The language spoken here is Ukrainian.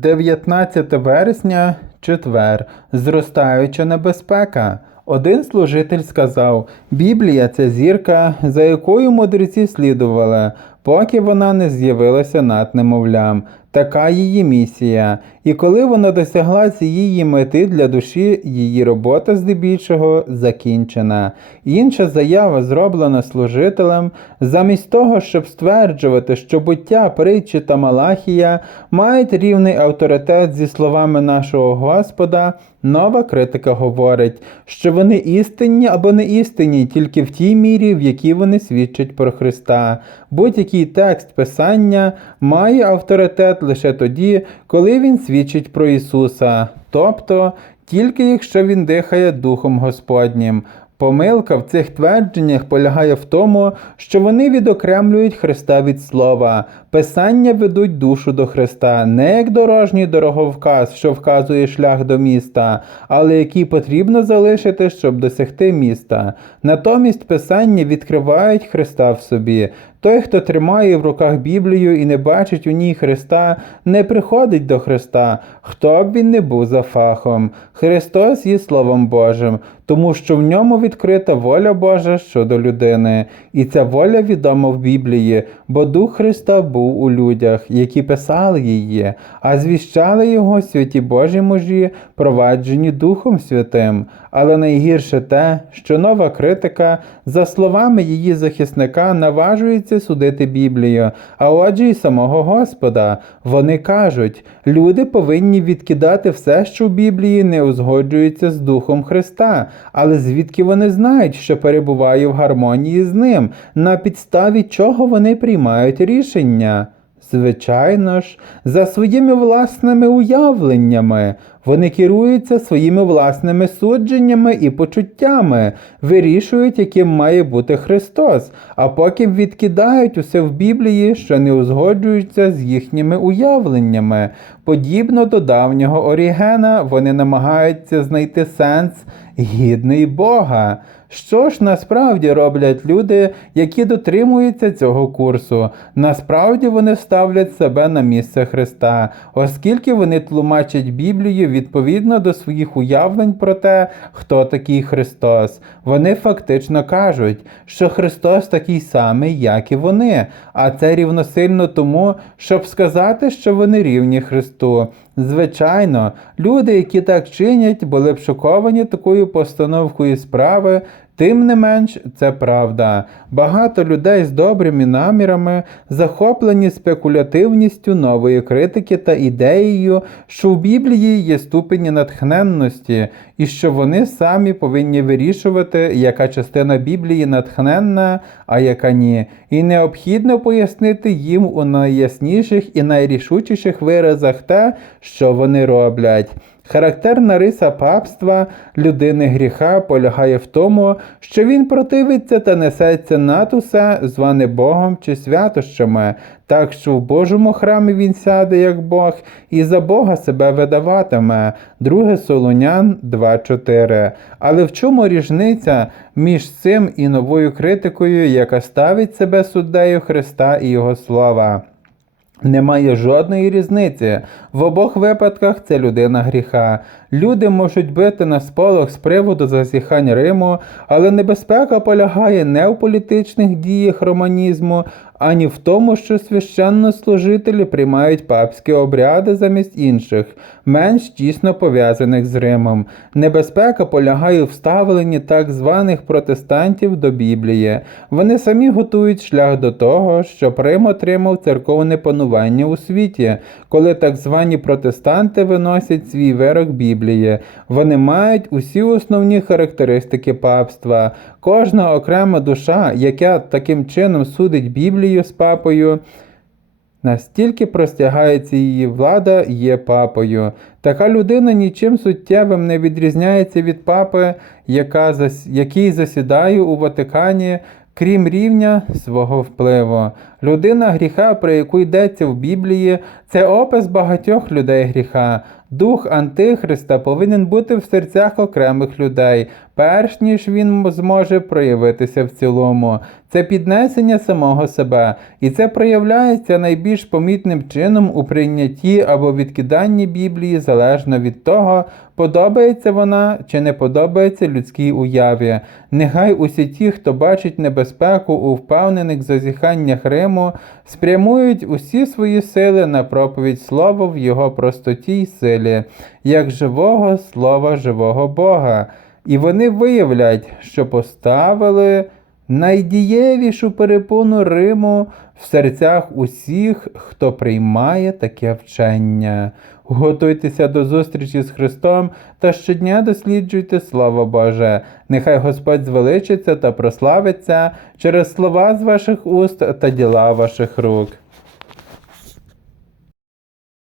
19 вересня, четвер, зростаюча небезпека. Один служитель сказав: Біблія це зірка, за якою мудреці слідували, поки вона не з'явилася над немовлям. Така її місія. І коли вона досягла цієї мети для душі, її робота здебільшого закінчена. Інша заява, зроблена служителем, замість того, щоб стверджувати, що буття, притчі та Малахія мають рівний авторитет зі словами нашого Господа, нова критика говорить, що вони істинні або не істинні тільки в тій мірі, в якій вони свідчать про Христа. Будь-який текст Писання має авторитет лише тоді, коли він свідчить про Ісуса, тобто тільки якщо він дихає Духом Господнім. Помилка в цих твердженнях полягає в тому, що вони відокремлюють Христа від Слова. Писання ведуть душу до Христа не як дорожній дороговказ, що вказує шлях до міста, але який потрібно залишити, щоб досягти міста. Натомість Писання відкривають Христа в собі. Той, хто тримає в руках Біблію і не бачить у ній Христа, не приходить до Христа, хто б він не був за фахом. Христос є Словом Божим, тому що в ньому відкрита воля Божа щодо людини. І ця воля відома в Біблії, бо Дух Христа був у людях, які писали її, а звіщали його святі Божі мужі, проваджені Духом Святим. Але найгірше те, що нова критика, за словами її захисника, наважується судити Біблію, а отже й самого Господа. Вони кажуть, люди повинні відкидати все, що в Біблії не узгоджується з Духом Христа, але звідки вони знають, що перебуває в гармонії з ним, на підставі чого вони приймають рішення? Звичайно ж, за своїми власними уявленнями. Вони керуються своїми власними судженнями і почуттями, вирішують, яким має бути Христос, а потім відкидають усе в Біблії, що не узгоджуються з їхніми уявленнями. Подібно до давнього Орігена, вони намагаються знайти сенс гідний Бога. Що ж насправді роблять люди, які дотримуються цього курсу? Насправді вони ставлять себе на місце Христа, оскільки вони тлумачать Біблію відповідно до своїх уявлень про те, хто такий Христос. Вони фактично кажуть, що Христос такий самий, як і вони, а це рівносильно тому, щоб сказати, що вони рівні Христу. Звичайно, люди, які так чинять, були б шоковані такою постановкою справи. Тим не менш, це правда. Багато людей з добрими намірами захоплені спекулятивністю нової критики та ідеєю, що в Біблії є ступені натхненності, і що вони самі повинні вирішувати, яка частина Біблії натхненна, а яка ні. І необхідно пояснити їм у найясніших і найрішучіших виразах те, що вони роблять. Характерна риса папства людини гріха полягає в тому, що він противиться та несеться над усе, зване Богом чи святощами, так що в Божому храмі він сяде як Бог, і за Бога себе видаватиме. 2 Солонян 2.4. Але в чому різниця між цим і новою критикою, яка ставить себе суддею Христа і Його слова? Немає жодної різниці. В обох випадках це людина гріха. Люди можуть бити на сполох з приводу засіхань Риму, але небезпека полягає не в політичних діях романізму, ані в тому, що священнослужителі приймають папські обряди замість інших, менш тісно пов'язаних з Римом. Небезпека полягає в ставленні так званих протестантів до Біблії. Вони самі готують шлях до того, щоб Рим отримав церковне панування у світі, коли так звані протестанти виносять свій вирок Біблії. Вони мають усі основні характеристики папства. Кожна окрема душа, яка таким чином судить Біблію з папою, Настільки простягається її влада, є папою. Така людина нічим суттєвим не відрізняється від папи, яка, який засідає у Ватикані, крім рівня свого впливу. Людина гріха, про яку йдеться в Біблії, Це опис багатьох людей гріха. Дух Антихриста повинен бути в серцях окремих людей, перш ніж він зможе проявитися в цілому. Це піднесення самого себе, і це проявляється найбільш помітним чином у прийнятті або відкиданні Біблії залежно від того, подобається вона чи не подобається людській уяві. Нехай усі ті, хто бачить небезпеку у впевнених зазіханнях Риму, спрямують усі свої сили на проповідь слова в його простоті й силі, як живого слова живого Бога. І вони виявлять, що поставили найдієвішу перепону Риму в серцях усіх, хто приймає таке вчення. Готуйтеся до зустрічі з Христом та щодня досліджуйте Слово Боже. Нехай Господь звеличиться та прославиться через слова з ваших уст та діла ваших рук.